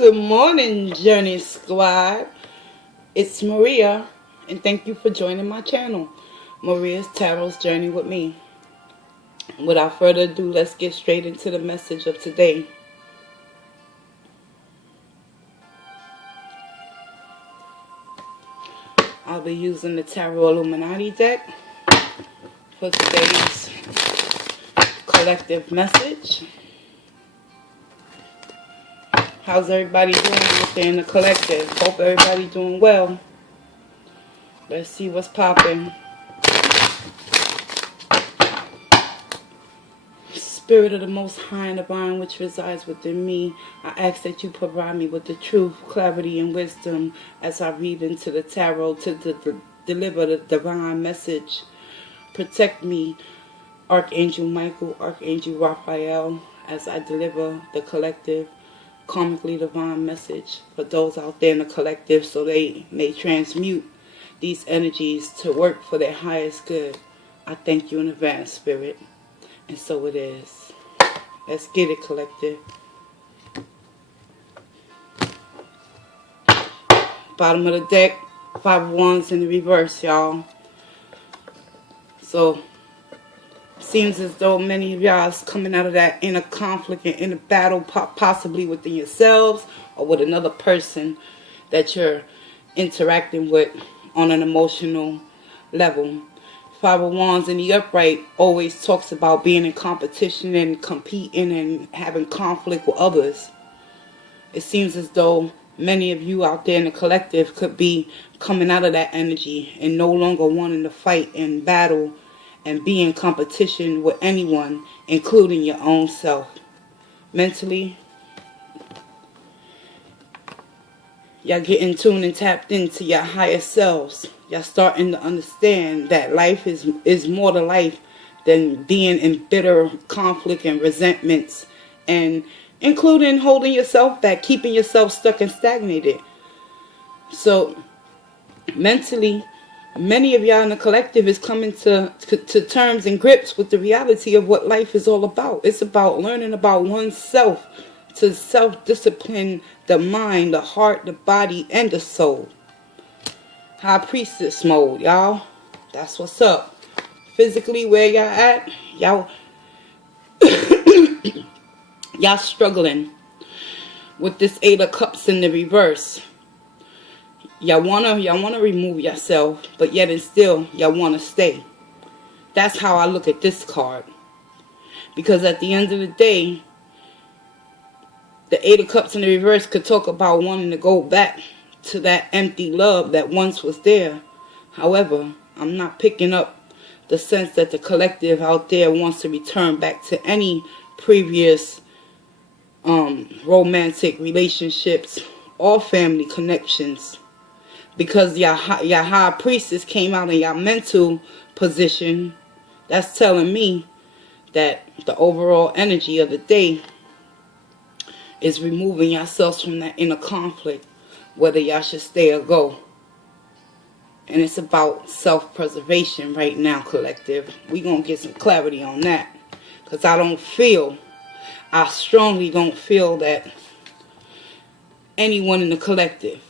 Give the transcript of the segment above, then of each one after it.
Good morning, Journey Squad. It's Maria, and thank you for joining my channel, Maria's Tarot's Journey with me. Without further ado, let's get straight into the message of today. I'll be using the Tarot Illuminati deck for today's collective message. How's everybody doing out there in the collective? Hope everybody's doing well. Let's see what's popping. Spirit of the Most High and Divine, which resides within me, I ask that you provide me with the truth, clarity, and wisdom as I read into the tarot to deliver the divine message. Protect me, Archangel Michael, Archangel Raphael, as I deliver the collective karmically divine message for those out there in the collective, so they may transmute these energies to work for their highest good. I thank you in advance, Spirit. And so it is. Let's get it, collective. Bottom of the deck, 5 of Wands in the reverse, y'all. So seems as though many of y'all is coming out of that inner conflict and inner battle, possibly within yourselves or with another person that you're interacting with on an emotional level. 5 of Wands in the upright always talks about being in competition and competing and having conflict with others. It seems as though many of you out there in the collective could be coming out of that energy and no longer wanting to fight and battle and be in competition with anyone, including your own self. Mentally, y'all getting tuned and tapped into your higher selves. Y'all starting to understand that life is more to life than being in bitter conflict and resentments, and including holding yourself back, keeping yourself stuck and stagnated. So mentally, many of y'all in the collective is coming to terms and grips with the reality of what life is all about. It's about learning about oneself, to self-discipline the mind, the heart, the body, and the soul. High Priestess mode, y'all. That's what's up. Physically, where y'all at? Y'all struggling with this 8 of Cups in the reverse. Y'all wanna remove yourself, but yet and still y'all wanna stay. That's how I look at this card. Because at the end of the day, the 8 of Cups in the reverse could talk about wanting to go back to that empty love that once was there. However, I'm not picking up the sense that the collective out there wants to return back to any previous romantic relationships or family connections. Because your high priestess came out in your mental position, that's telling me that the overall energy of the day is removing yourselves from that inner conflict, whether y'all should stay or go. And it's about self-preservation right now, collective. We gonna get some clarity on that. Because I strongly don't feel that anyone in the collective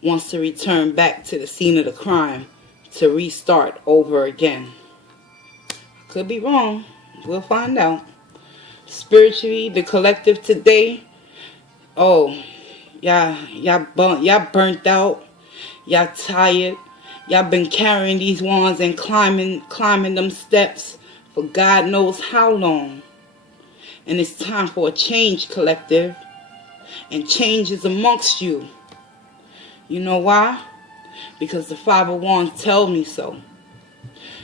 wants to return back to the scene of the crime to restart over again. Could be wrong. We'll find out. Spiritually, the collective today, oh, y'all burnt out. Y'all tired. Y'all been carrying these wands and climbing them steps for God knows how long. And it's time for a change, collective. And change is amongst you. You know why? Because the 5 of Wands tell me so.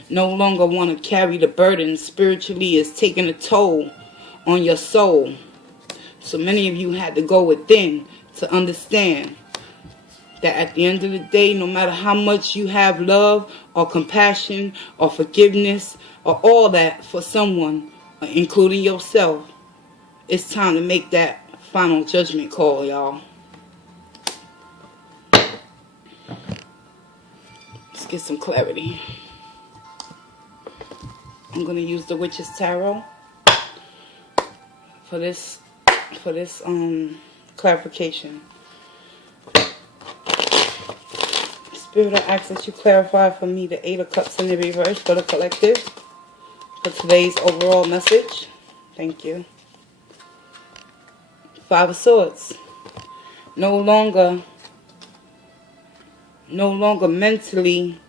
No longer want to carry the burden spiritually is taking a toll on your soul. So many of you had to go within to understand that at the end of the day, no matter how much you have love or compassion or forgiveness or all that for someone, including yourself, it's time to make that final judgment call, y'all. Let's get some clarity. I'm going to use the Witch's Tarot for this clarification. Spirit, I ask that you clarify for me the Eight of Cups in the reverse for the collective for today's overall message. Thank you. Five of Swords. No longer mentally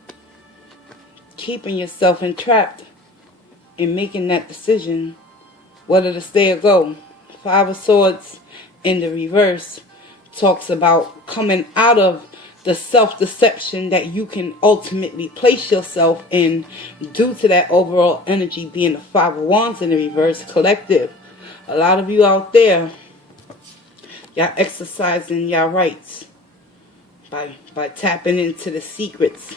keeping yourself entrapped in making that decision whether to stay or go. Five of Swords in the reverse talks about coming out of the self-deception that you can ultimately place yourself in due to that overall energy being the Five of Wands in the reverse collective. A lot of you out there, y'all exercising your rights by tapping into the secrets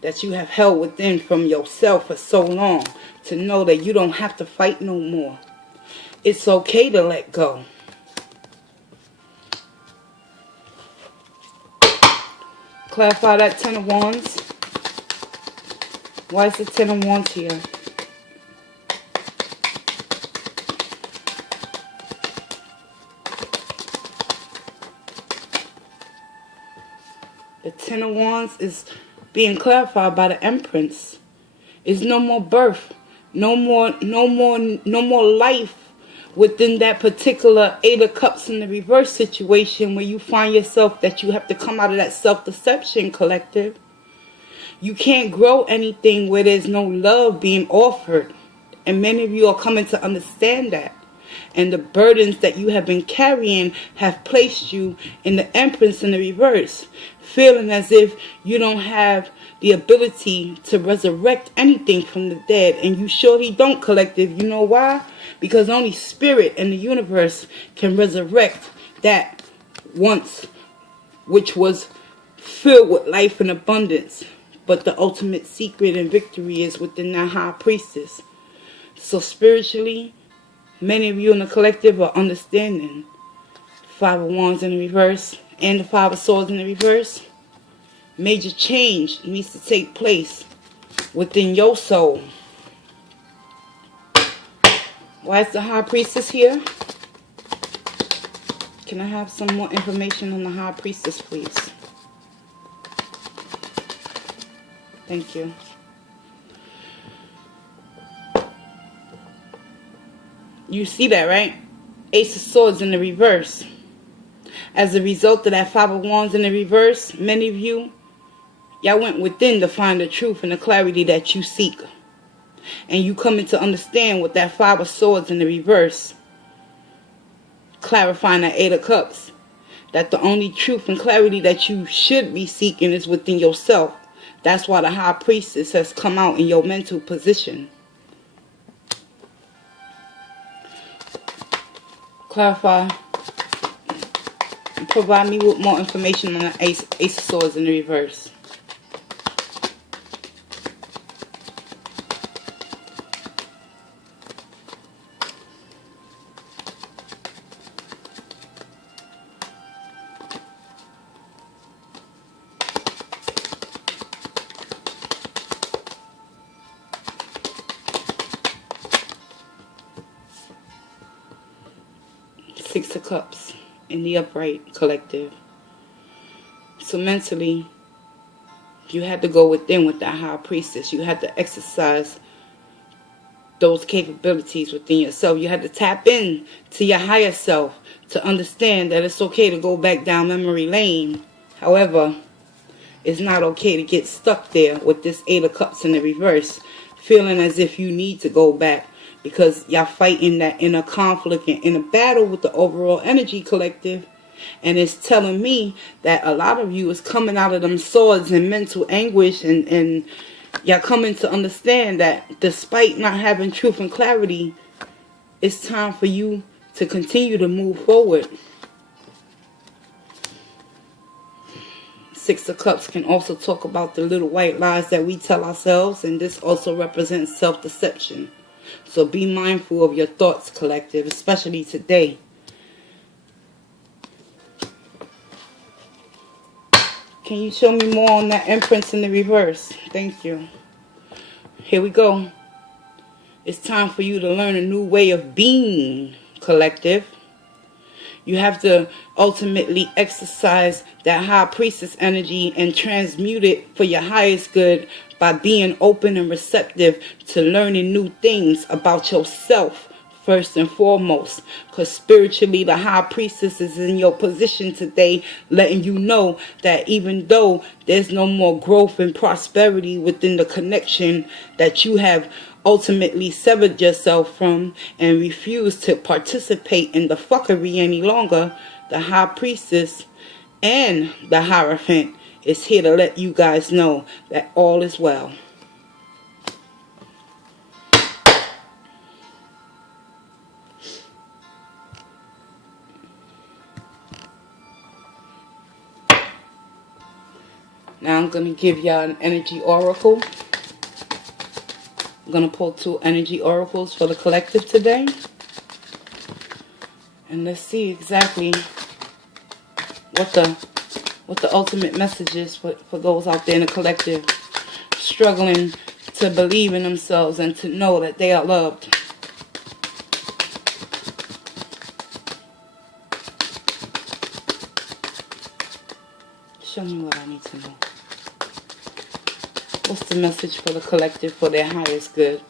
that you have held within from yourself for so long, to know that you don't have to fight no more. It's okay to let go. Clarify that Ten of Wands. Why is the Ten of Wands here? The Ten of Wands is being clarified by the Empress. Is no more birth, no more life within that particular Eight of Cups in the reverse situation where you find yourself that you have to come out of that self-deception, collective. You can't grow anything where there's no love being offered. And many of you are coming to understand that. And the burdens that you have been carrying have placed you in the Empress in the reverse, feeling as if you don't have the ability to resurrect anything from the dead. And you surely don't, collective. You know why? Because only spirit and the universe can resurrect that once which was filled with life and abundance. But the ultimate secret and victory is within that High Priestess. So spiritually, many of you in the collective are understanding Five of Wands in the reverse and the Five of Swords in the reverse. Major change needs to take place within your soul. Why is the High Priestess here? Can I have some more information on the High Priestess, please? Thank you. You see that, right? Ace of Swords in the reverse. As a result of that Five of Wands in the reverse, many of you, y'all went within to find the truth and the clarity that you seek. And you coming to understand with that Five of Swords in the reverse, clarifying that Eight of Cups, that the only truth and clarity that you should be seeking is within yourself. That's why the High Priestess has come out in your mental position. Clarify. Provide me with more information on the Ace of Swords in the reverse. Six of Cups in the upright, collective. So mentally, you had to go within with that High Priestess. You had to exercise those capabilities within yourself. You had to tap in to your higher self to understand that it's okay to go back down memory lane. However, it's not okay to get stuck there with this Eight of Cups in the reverse, feeling as if you need to go back, because y'all fighting that inner conflict and inner battle with the overall energy, collective. And it's telling me that a lot of you is coming out of them swords and mental anguish, and y'all coming to understand that despite not having truth and clarity, it's time for you to continue to move forward. Six of Cups can also talk about the little white lies that we tell ourselves, and this also represents self-deception. So be mindful of your thoughts, collective, especially today. Can you show me more on that Empress in the reverse? Thank you. Here we go. It's time for you to learn a new way of being, collective. You have to ultimately exercise that high priestess energy and transmute it for your highest good by being open and receptive to learning new things about yourself first and foremost. Because spiritually, the high priestess is in your position today, letting you know that even though there's no more growth and prosperity within the connection that you have ultimately severed yourself from and refuse to participate in the fuckery any longer, the high priestess and the Hierophant is here to let you guys know that all is well. Now I'm going to give y'all an energy oracle. I'm going to pull 2 energy oracles for the collective today. And let's see exactly what the ultimate message is for those out there in the collective struggling to believe in themselves and to know that they are loved. Show me what I need to know. What's the message for the collective for their highest good?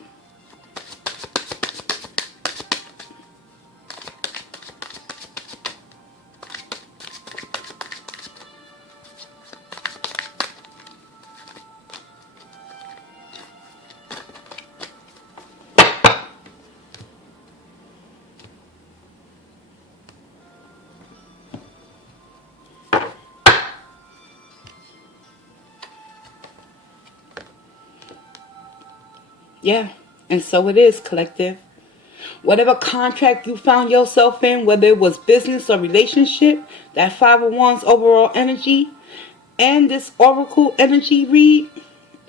Yeah, and so it is, collective. Whatever contract you found yourself in, whether it was business or relationship, that 5 of Wands overall energy, and this oracle energy read,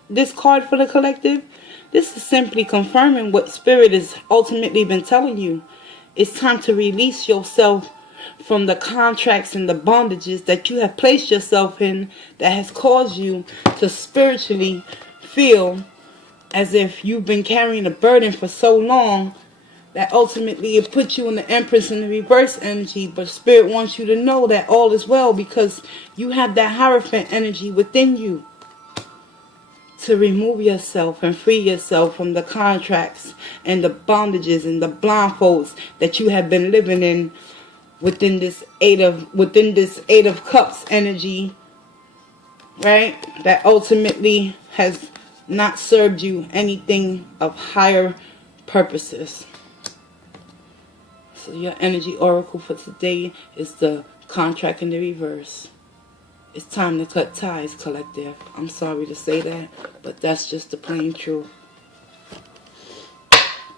this card for the collective, this is simply confirming what Spirit has ultimately been telling you. It's time to release yourself from the contracts and the bondages that you have placed yourself in that has caused you to spiritually feel as if you've been carrying a burden for so long that ultimately it puts you in the Empress in the reverse energy. But Spirit wants you to know that all is well because you have that Hierophant energy within you to remove yourself and free yourself from the contracts and the bondages and the blindfolds that you have been living in within this eight of Cups energy, right? That ultimately has not served you anything of higher purposes. So your energy oracle for today is the contract in the reverse. It's time to cut ties, collective. I'm sorry to say that, but that's just the plain truth.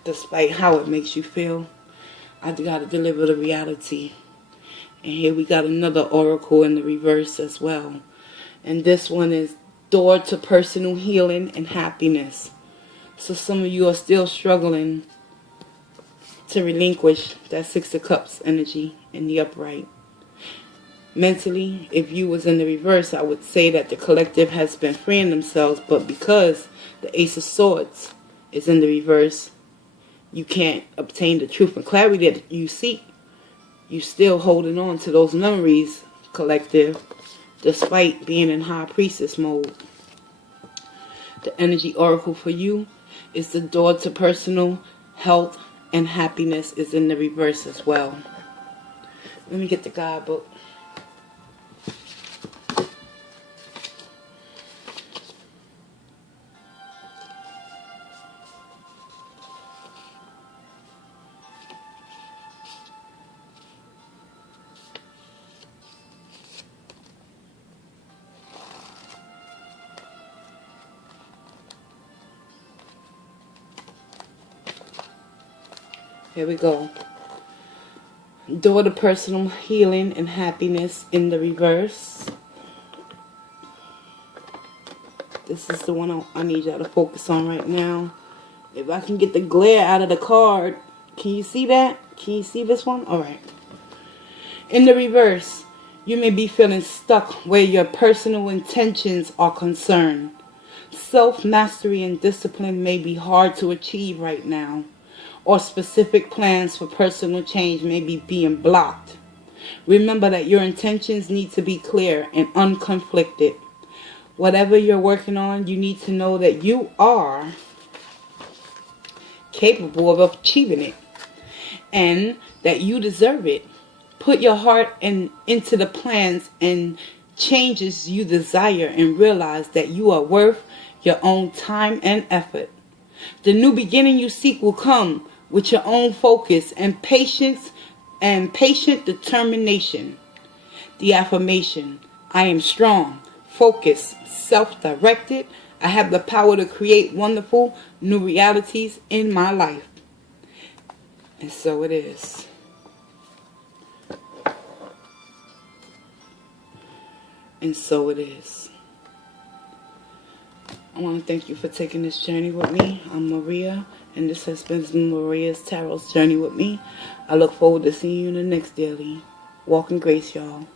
Despite how it makes you feel, I gotta deliver the reality. And here we got another oracle in the reverse as well. And this one is door to personal healing and happiness. So some of you are still struggling to relinquish that 6 of Cups energy in the upright. Mentally, if you was in the reverse, I would say that the collective has been freeing themselves, but because the Ace of Swords is in the reverse, you can't obtain the truth and clarity that you seek. You still holding on to those memories, collective, despite being in High Priestess mode. The energy oracle for you is the door to personal health and happiness is in the reverse as well. Let me get the guidebook. Here we go. Door to personal healing and happiness in the reverse. This is the one I need y'all to focus on right now. If I can get the glare out of the card. Can you see that? Can you see this one? Alright. In the reverse, you may be feeling stuck where your personal intentions are concerned. Self-mastery and discipline may be hard to achieve right now, or specific plans for personal change may be being blocked. Remember that your intentions need to be clear and unconflicted. Whatever you're working on, you need to know that you are capable of achieving it and that you deserve it. Put your heart into the plans and changes you desire and realize that you are worth your own time and effort. The new beginning you seek will come with your own focus and patience and patient determination. The affirmation: I am strong, focused, self-directed. I have the power to create wonderful new realities in my life. And so it is. And so it is. I want to thank you for taking this journey with me. I'm Maria, and this has been Maria's Tarot's Journey with me. I look forward to seeing you in the next daily. Walk in grace, y'all.